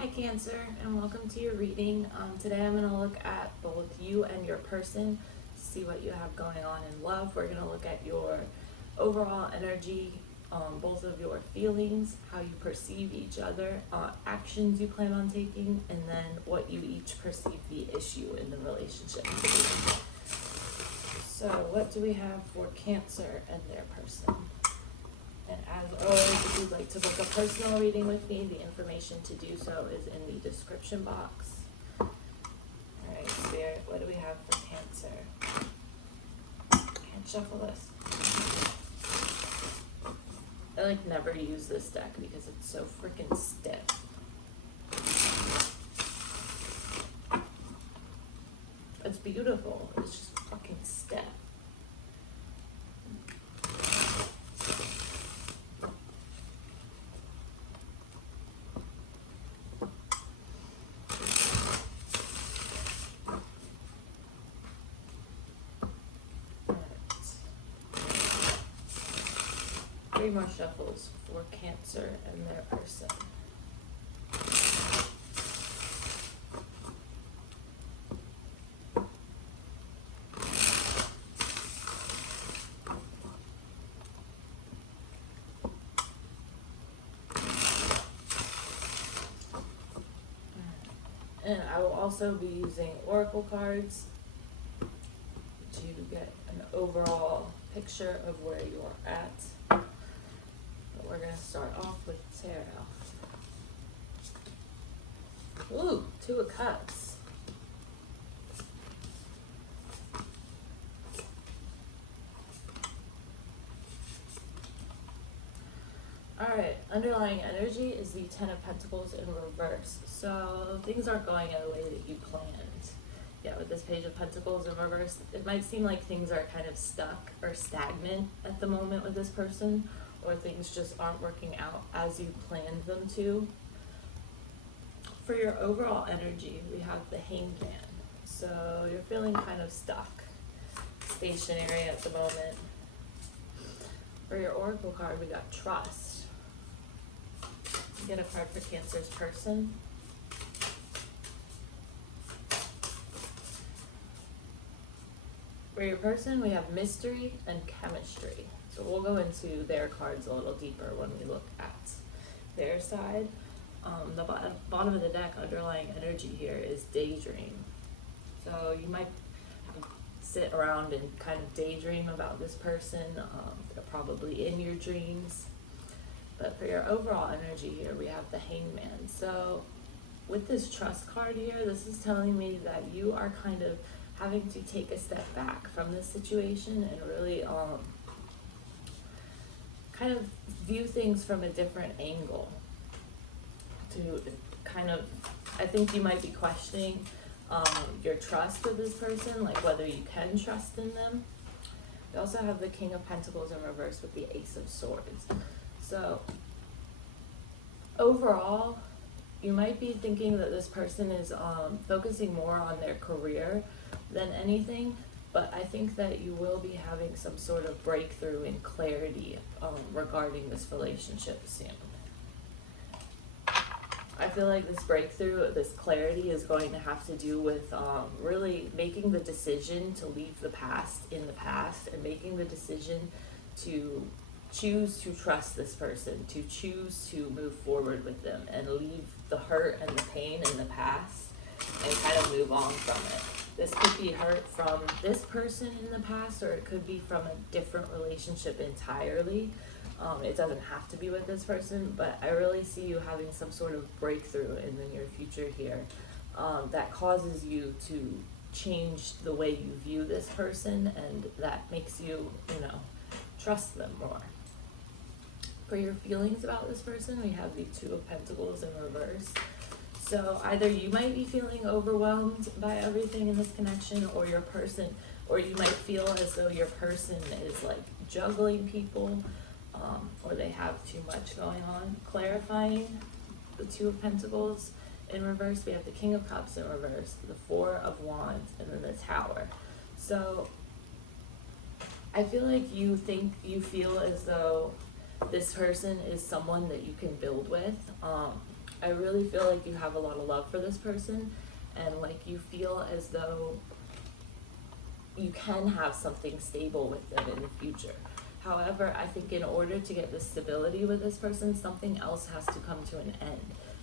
Hi Cancer, and welcome to your reading. Today I'm going to look at both you and your person, see what you have going on in love. We're going to look at your overall energy, both of your feelings, how you perceive each other, actions you plan on taking, and then what you each perceive the issue in the relationship to be. So what do we have for Cancer and their person? And as always, if you'd like to book a personal reading with me, the information to do so is in the description box. Alright, Spirit, what do we have for Cancer? Can't shuffle this. I never use this deck because it's so freaking stiff. It's beautiful, it's just fucking stiff. Three more shuffles for Cancer and their person. And I will also be using oracle cards to get an overall picture of where you are at. We're going to start off with tarot. Ooh, Two of Cups. Alright, underlying energy is the Ten of Pentacles in reverse. So things aren't going in the way that you planned. Yeah, with this Page of Pentacles in reverse, it might seem like things are kind of stuck or stagnant at the moment with this person, or things just aren't working out as you planned them to. For your overall energy, we have the Hanged Man. So you're feeling kind of stuck, stationary at the moment. For your oracle card, we got Trust. Get a card for Cancer's person. For your person, we have Mystery and Chemistry. So we'll go into their cards a little deeper when we look at their side. The bottom of the deck, underlying energy here is Daydream. So you might sit around and kind of daydream about this person. They're probably in your dreams. But for your overall energy here, we have the Hanged Man. So with this Trust card here, this is telling me that you are kind of having to take a step back from this situation and really kind of view things from a different angle. To kind of, I think you might be questioning your trust with this person, like whether you can trust in them. We also have the King of Pentacles in reverse with the Ace of Swords. So overall, you might be thinking that this person is focusing more on their career than anything, but I think that you will be having some sort of breakthrough in clarity regarding this relationship soon. I feel like this breakthrough, this clarity is going to have to do with really making the decision to leave the past in the past and making the decision to choose to trust this person, to choose to move forward with them and leave the hurt and the pain in the past and kind of move on from it. This could be hurt from this person in the past, or it could be from a different relationship entirely. It doesn't have to be with this person, but I really see you having some sort of breakthrough in the near future here that causes you to change the way you view this person, and that makes you, trust them more. For your feelings about this person, we have the Two of Pentacles in reverse. So either you might be feeling overwhelmed by everything in this connection, or your person, or you might feel as though your person is like juggling people, or they have too much going on. Clarifying the Two of Pentacles in reverse, we have the King of Cups in reverse, the Four of Wands, and then the Tower. So I feel like you feel as though this person is someone that you can build with. I really feel like you have a lot of love for this person, and like you feel as though you can have something stable with them in the future. However, I think in order to get the stability with this person, something else has to come to an end.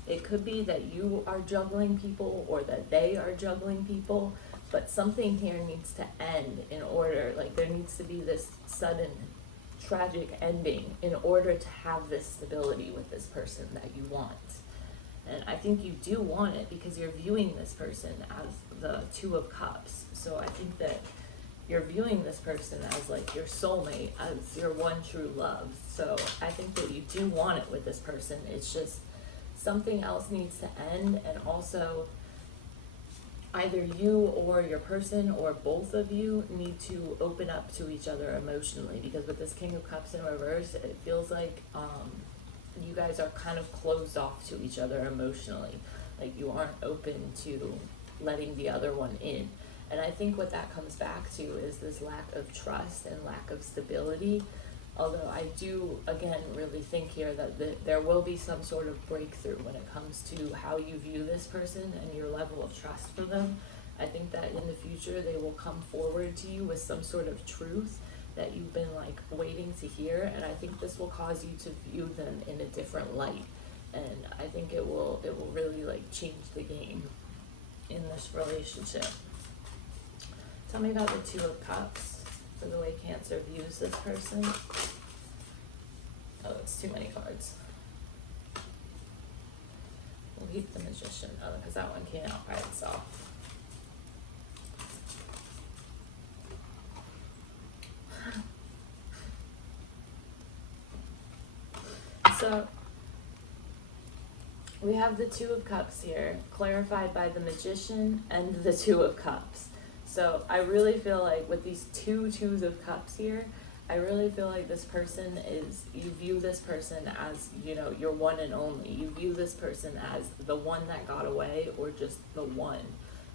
It could be that you are juggling people or that they are juggling people, but something here needs to end in order, like there needs to be this sudden tragic ending in order to have this stability with this person that you want. And I think you do want it because you're viewing this person as the Two of Cups. So I think that you're viewing this person as like your soulmate, as your one true love. So I think that you do want it with this person. It's just something else needs to end, and also either you or your person or both of you need to open up to each other emotionally, because with this King of Cups in reverse, it feels like you guys are kind of closed off to each other emotionally. Like you aren't open to letting the other one in. And I think what that comes back to is this lack of trust and lack of stability. Although I do, again, really think here that there will be some sort of breakthrough when it comes to how you view this person and your level of trust for them. I think that in the future they will come forward to you with some sort of truth that you've been like waiting to hear, and I think this will cause you to view them in a different light. And I think it will really like change the game in this relationship. Tell me about the Two of Cups for the way Cancer views this person. Oh, it's too many cards. We'll keep the Magician, because that one came out by itself. So, we have the Two of Cups here, clarified by the Magician and the Two of Cups. So I really feel like with these two Twos of Cups here, I really feel like this person is, you view this person as, you know, your one and only. You view this person as the one that got away, or just the one,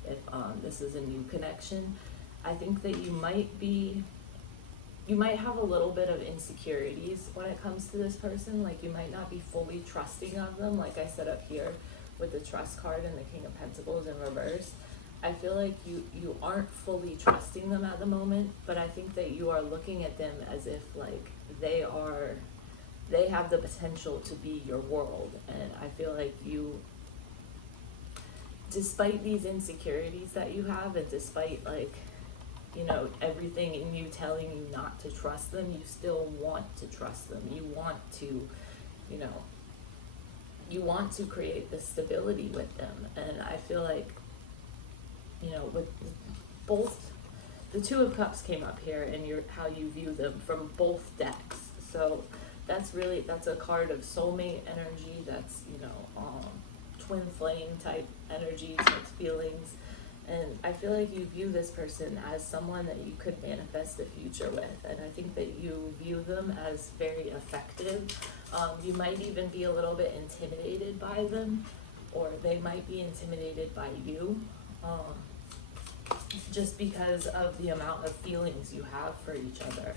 if this is a new connection. I think that you might have a little bit of insecurities when it comes to this person. Like you might not be fully trusting of them, like I said up here with the Trust card and the King of Pentacles in reverse. I feel like you aren't fully trusting them at the moment, but I think that you are looking at them as if like they have the potential to be your world. And I feel like you, despite these insecurities that you have, and despite like, you know, everything in you telling you not to trust them, you still want to trust them. You want to, you know, you want to create this stability with them. And I feel like, you know, with both, the Two of Cups came up here and how you view them from both decks. So that's a card of soulmate energy. That's, you know, twin flame type energy, type feelings. And I feel like you view this person as someone that you could manifest the future with. And I think that you view them as very effective. You might even be a little bit intimidated by them, or they might be intimidated by you. Just because of the amount of feelings you have for each other.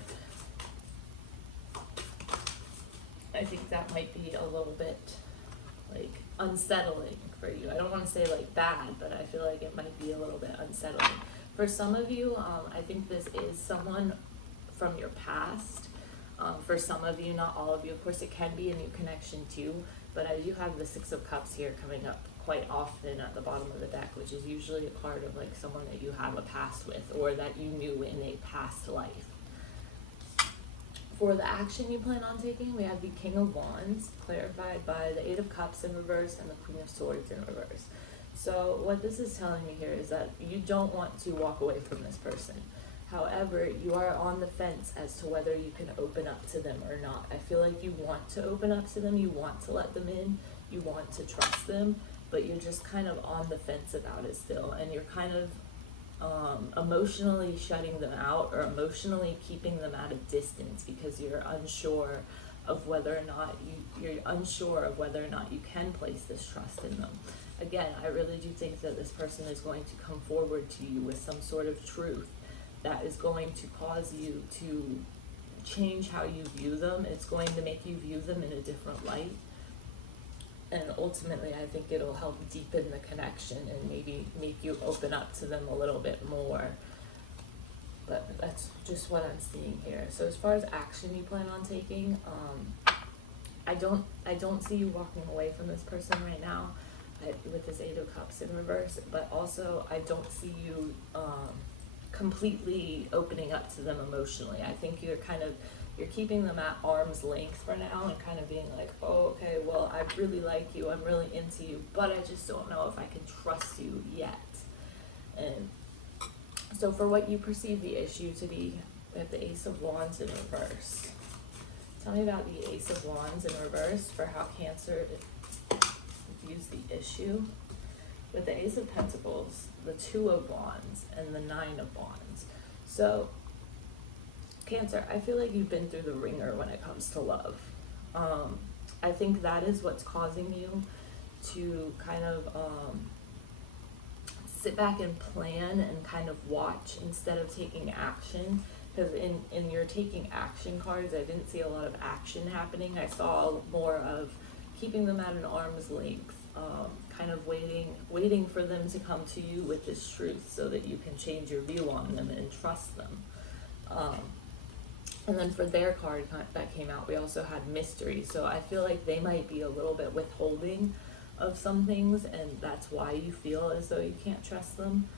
I think that might be a little bit like unsettling for you. I don't want to say like bad, but I feel like it might be a little bit unsettling. For some of you, I think this is someone from your past. For some of you, not all of you. Of course, it can be a new connection too, but I do have the Six of Cups here coming up quite often at the bottom of the deck, which is usually a card of like someone that you have a past with, or that you knew in a past life. For the action you plan on taking, we have the King of Wands, clarified by the Eight of Cups in reverse and the Queen of Swords in reverse. So what this is telling me here is that you don't want to walk away from this person. However, you are on the fence as to whether you can open up to them or not. I feel like you want to open up to them, you want to let them in, you want to trust them, but you're just kind of on the fence about it still, and you're kind of emotionally shutting them out, or emotionally keeping them at a distance, because you're unsure of whether or not you can place this trust in them. Again, I really do think that this person is going to come forward to you with some sort of truth that is going to cause you to change how you view them. It's going to make you view them in a different light. And ultimately, I think it'll help deepen the connection and maybe make you open up to them a little bit more. But that's just what I'm seeing here. So as far as action you plan on taking, I don't see you walking away from this person right now with this Eight of Cups in reverse, but also I don't see you completely opening up to them emotionally. I think you're keeping them at arm's length for now and kind of being like, oh, okay, well, I really like you, I'm really into you, but I just don't know if I can trust you yet. And so for what you perceive the issue to be, we have the Ace of Wands in reverse. Tell me about the Ace of Wands in reverse for how Cancer views the issue. With the Ace of Pentacles, the Two of Wands, and the Nine of Wands. So, Cancer, I feel like you've been through the ringer when it comes to love. I think that is what's causing you to kind of sit back and plan and kind of watch instead of taking action. Because in your taking action cards, I didn't see a lot of action happening. I saw more of keeping them at an arm's length, kind of waiting for them to come to you with this truth so that you can change your view on them and trust them. And then for their card that came out, we also had mystery. So I feel like they might be a little bit withholding of some things, and that's why you feel as though you can't trust them.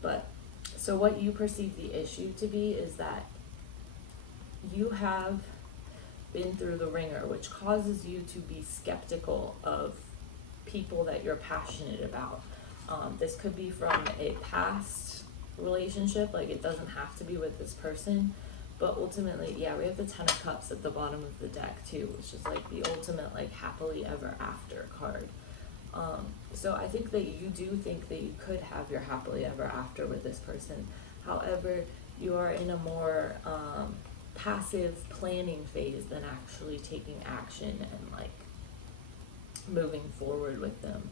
But so what you perceive the issue to be is that you have been through the ringer, which causes you to be skeptical of people that you're passionate about. This could be from a past relationship, like it doesn't have to be with this person, but ultimately, yeah, we have the Ten of Cups at the bottom of the deck too, which is like the ultimate like happily ever after card. So I think that you do think that you could have your happily ever after with this person. However, you are in a more passive planning phase than actually taking action and like moving forward with them.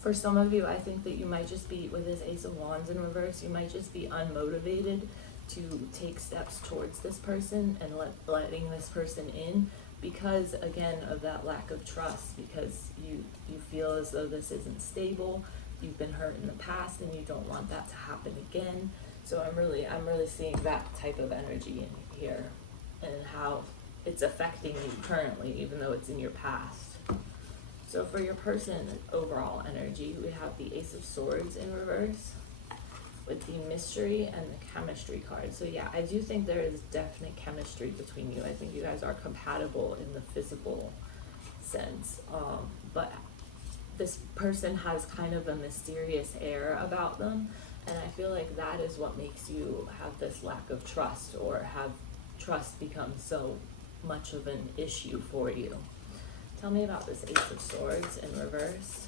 For some of you, I think that you might just be, with this Ace of Wands in reverse, you might just be unmotivated to take steps towards this person and letting this person in because, again, of that lack of trust, because you feel as though this isn't stable, you've been hurt in the past, and you don't want that to happen again. So I'm really seeing that type of energy in here and how it's affecting you currently, even though it's in your past. So for your person overall energy, we have the Ace of Swords in reverse with the mystery and the chemistry card. So yeah, I do think there is definite chemistry between you. I think you guys are compatible in the physical sense. But this person has kind of a mysterious air about them. And I feel like that is what makes you have this lack of trust, or have trust become so much of an issue for you. Tell me about this Ace of Swords in reverse.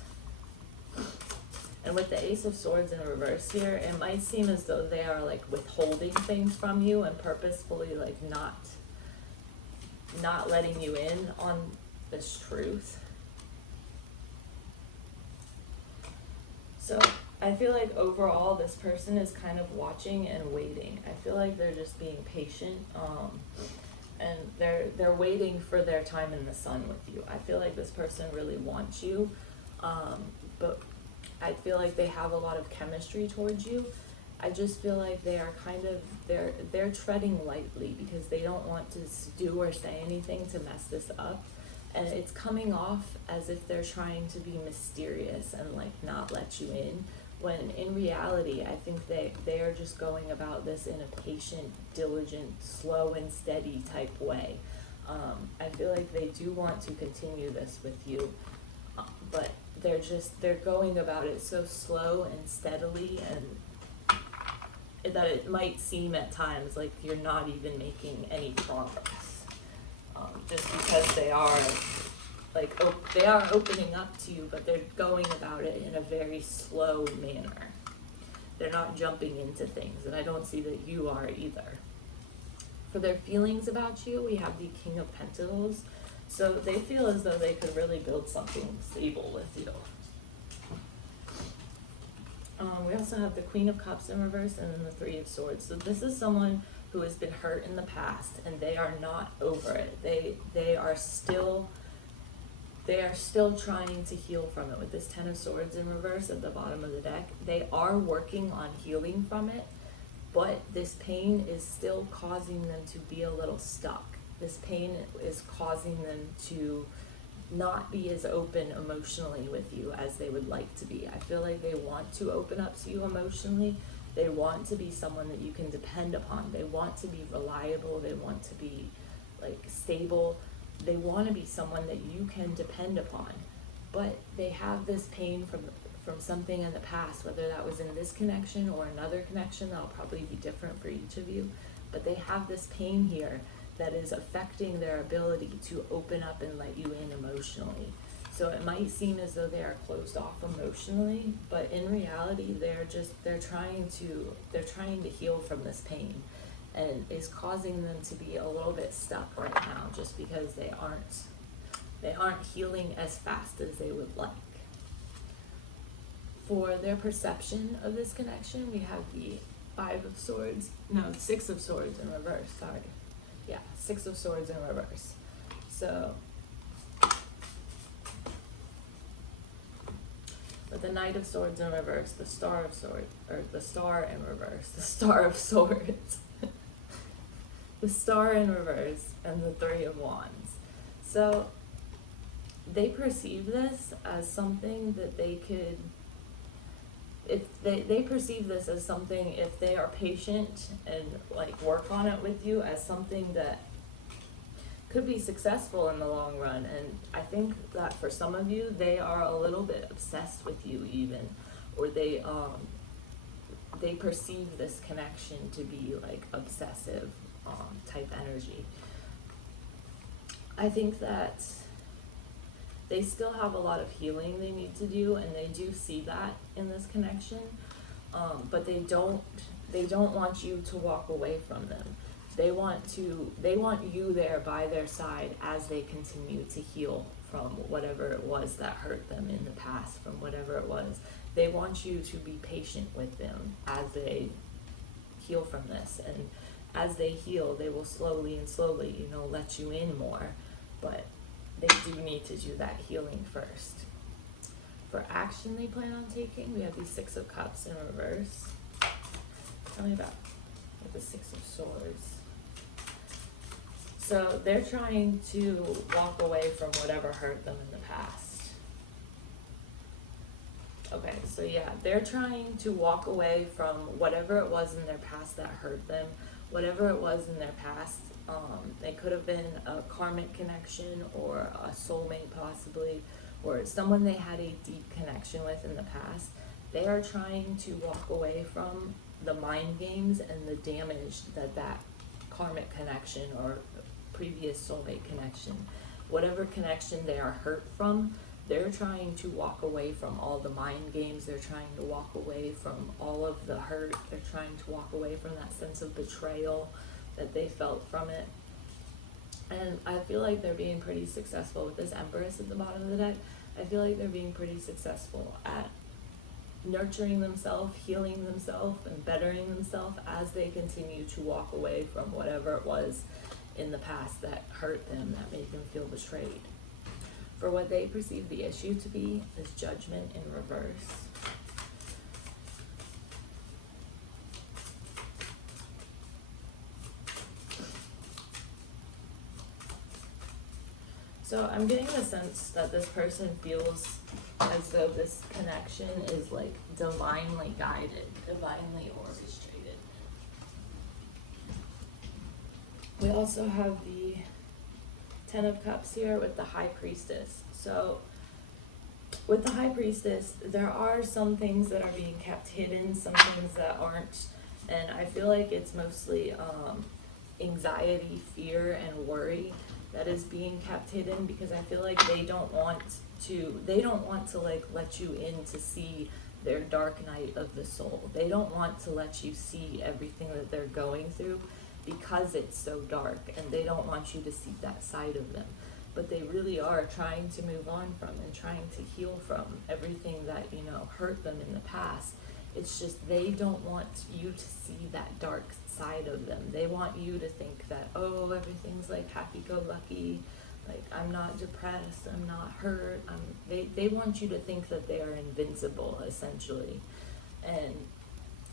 And with the Ace of Swords in reverse here, it might seem as though they are like withholding things from you and purposefully like not letting you in on this truth. So I feel like overall this person is kind of watching and waiting. I feel like they're just being patient, and they're waiting for their time in the sun with you. I feel like this person really wants you, but I feel like they have a lot of chemistry towards you. I just feel like they are kind of, they're treading lightly because they don't want to do or say anything to mess this up. And it's coming off as if they're trying to be mysterious and like not let you in, when in reality, I think they are just going about this in a patient, diligent, slow and steady type way. I feel like they do want to continue this with you, but they're going about it so slow and steadily, and that it might seem at times like you're not even making any progress, just because they are like they are opening up to you, but they're going about it in a very slow manner. They're not jumping into things, and I don't see that you are either. For their feelings about you, we have the King of Pentacles. So they feel as though they could really build something stable with you. We also have the Queen of Cups in reverse and then the Three of Swords. So this is someone who has been hurt in the past, and they are not over it. They are still trying to heal from it. With this Ten of Swords in reverse at the bottom of the deck, they are working on healing from it, but this pain is still causing them to be a little stuck. This pain is causing them to not be as open emotionally with you as they would like to be. I feel like they want to open up to you emotionally. They want to be someone that you can depend upon. They want to be reliable. They want to be like stable. They want to be someone that you can depend upon. But they have this pain from something in the past, whether that was in this connection or another connection. That'll probably be different for each of you. But they have this pain here that is affecting their ability to open up and let you in emotionally. So it might seem as though they are closed off emotionally, but in reality, they're trying to heal from this pain, and is causing them to be a little bit stuck right now, just because they aren't healing as fast as they would like. For their perception of this connection, we have the Six of Swords in reverse, sorry. Yeah, Six of Swords in reverse. So, with the Knight of Swords in reverse, the Star of Swords, or the Star in reverse, the Star of Swords, the Star in reverse, and the Three of Wands. So, they perceive this as something that they could, if they perceive this as something, if they are patient and like work on it with you, as something that could be successful in the long run. And I think that for some of you, they are a little bit obsessed with you even, or they perceive this connection to be like obsessive type energy. I think that they still have a lot of healing they need to do, and they do see that in this connection, but they don't want you to walk away from them. They want you there by their side as they continue to heal from whatever it was that hurt them in the past, from whatever it was. They want you to be patient with them as they heal from this, and as they heal, they will slowly, let you in more, but they do need to do that healing first. For action they plan on taking, we have the Six of Cups in reverse. Tell me about with the Six of Swords. So they're trying to walk away from whatever hurt them in the past. Okay, so yeah, they're trying to walk away from whatever it was in their past that hurt them, whatever it was in their past. It could have been a karmic connection or a soulmate possibly, or someone they had a deep connection with in the past. They are trying to walk away from the mind games and the damage that karmic connection or previous soulmate connection, whatever connection they are hurt from, they're trying to walk away from all the mind games. They're trying to walk away from all of the hurt. They're trying to walk away from that sense of betrayal that they felt from it. And I feel like they're being pretty successful with this Empress at the bottom of the deck. I feel like they're being pretty successful at nurturing themselves, healing themselves, and bettering themselves as they continue to walk away from whatever it was in the past that hurt them, that made them feel betrayed. For what they perceive the issue to be is Judgment in reverse. So I'm getting the sense that this person feels as though this connection is like divinely guided, divinely orchestrated. We also have the Ten of Cups here with the High Priestess. So with the High Priestess, there are some things that are being kept hidden, some things that aren't, and I feel like it's mostly anxiety, fear, and worry that is being kept hidden, because I feel like they don't want to like let you in to see their dark night of the soul. They don't want to let you see everything that they're going through because it's so dark, and they don't want you to see that side of them. But they really are trying to move on from and trying to heal from everything that, hurt them in the past. It's just they don't want you to see that dark side of them. They want you to think that, oh, everything's like happy-go-lucky, like I'm not depressed, I'm not hurt. They want you to think that they are invincible, essentially. And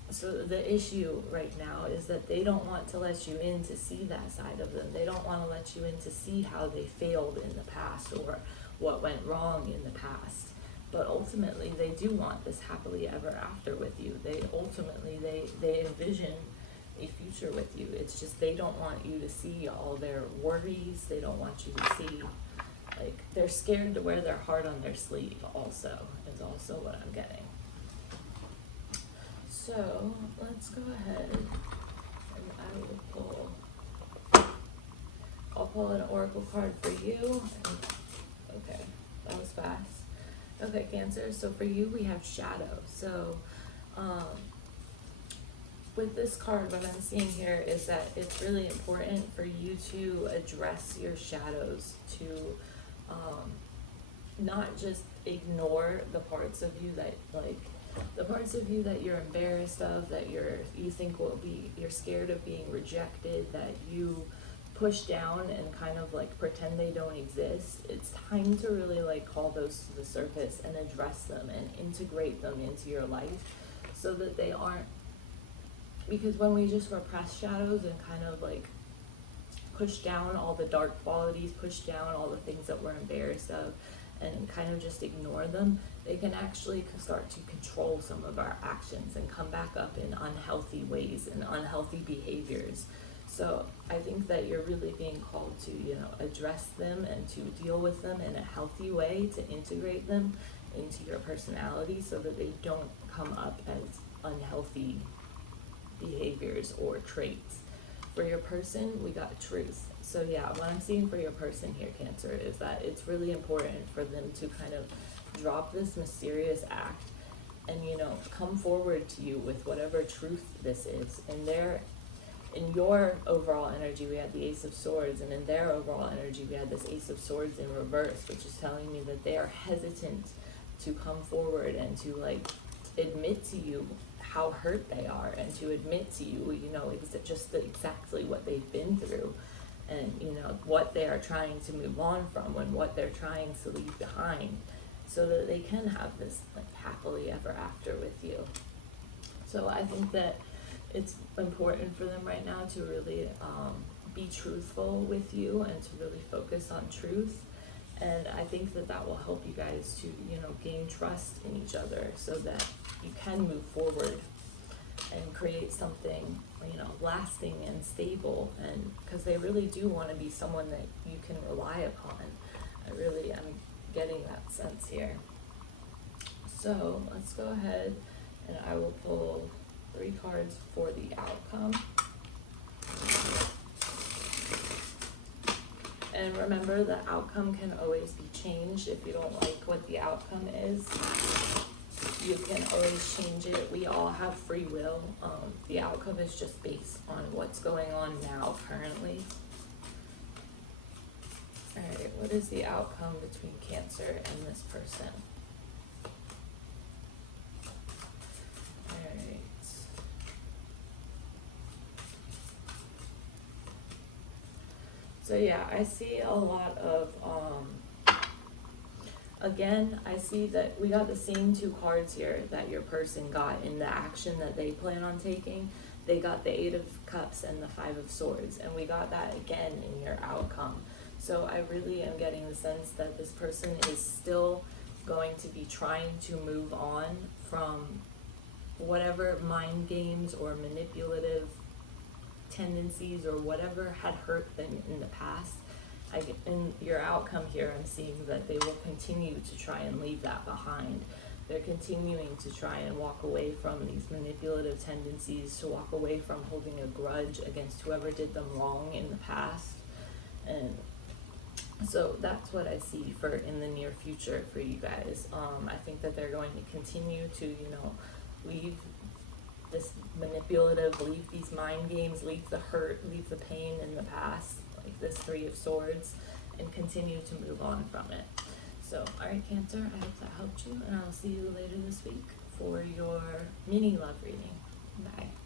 so the issue right now is that they don't want to let you in to see that side of them. They don't want to let you in to see how they failed in the past or what went wrong in the past. But ultimately, they do want this happily ever after with you. They envision a future with you. It's just they don't want you to see all their worries. They don't want you to see, like, they're scared to wear their heart on their sleeve also, is also what I'm getting. So, let's go ahead and I will I'll pull an oracle card for you. Okay, that was fast. Okay, Cancer, so for you we have shadow. So, with this card, what I'm seeing here is that it's really important for you to address your shadows, to not just ignore the parts of you that, like, the parts of you that you're embarrassed of, that you think you're scared of being rejected, that you push down and kind of like pretend they don't exist. It's time to really like call those to the surface and address them and integrate them into your life so that they aren't, because when we just repress shadows and kind of like push down all the dark qualities, push down all the things that we're embarrassed of, and kind of just ignore them, they can actually start to control some of our actions and come back up in unhealthy ways and unhealthy behaviors. So I think that you're really being called to, address them and to deal with them in a healthy way, to integrate them into your personality so that they don't come up as unhealthy behaviors or traits. For your person, we got truth. So yeah, what I'm seeing for your person here, Cancer, is that it's really important for them to kind of drop this mysterious act and, come forward to you with whatever truth this is. In your overall energy, we had the Ace of Swords, and in their overall energy, we had this Ace of Swords in reverse, which is telling me that they are hesitant to come forward and to, like, admit to you how hurt they are and to admit to you, exactly what they've been through and, what they are trying to move on from and what they're trying to leave behind so that they can have this, like, happily ever after with you. So I think that it's important for them right now to really be truthful with you and to really focus on truth. And I think that will help you guys to, gain trust in each other so that you can move forward and create something, lasting and stable. And because they really do want to be someone that you can rely upon. I'm getting that sense here. So let's go ahead and I will pull 3 cards for the outcome. And remember, the outcome can always be changed. If you don't like what the outcome is, you can always change it. We all have free will. The outcome is just based on what's going on now, currently. Alright, what is the outcome between Cancer and this person? Alright. So yeah, I see a lot of, again, I see that we got the same 2 cards here that your person got in the action that they plan on taking. They got the 8 of Cups and the 5 of Swords, and we got that again in your outcome. So I really am getting the sense that this person is still going to be trying to move on from whatever mind games or manipulative tendencies or whatever had hurt them in the past. In your outcome here, I'm seeing that they will continue to try and leave that behind. They're continuing to try and walk away from these manipulative tendencies, to walk away from holding a grudge against whoever did them wrong in the past. And so that's what I see for in the near future for you guys. I think that they're going to continue to, leave this manipulative, leave these mind games, leave the hurt, leave the pain in the past, like this 3 of Swords, and continue to move on from it. So, alright, Cancer, I hope that helped you, and I'll see you later this week for your mini love reading. Bye.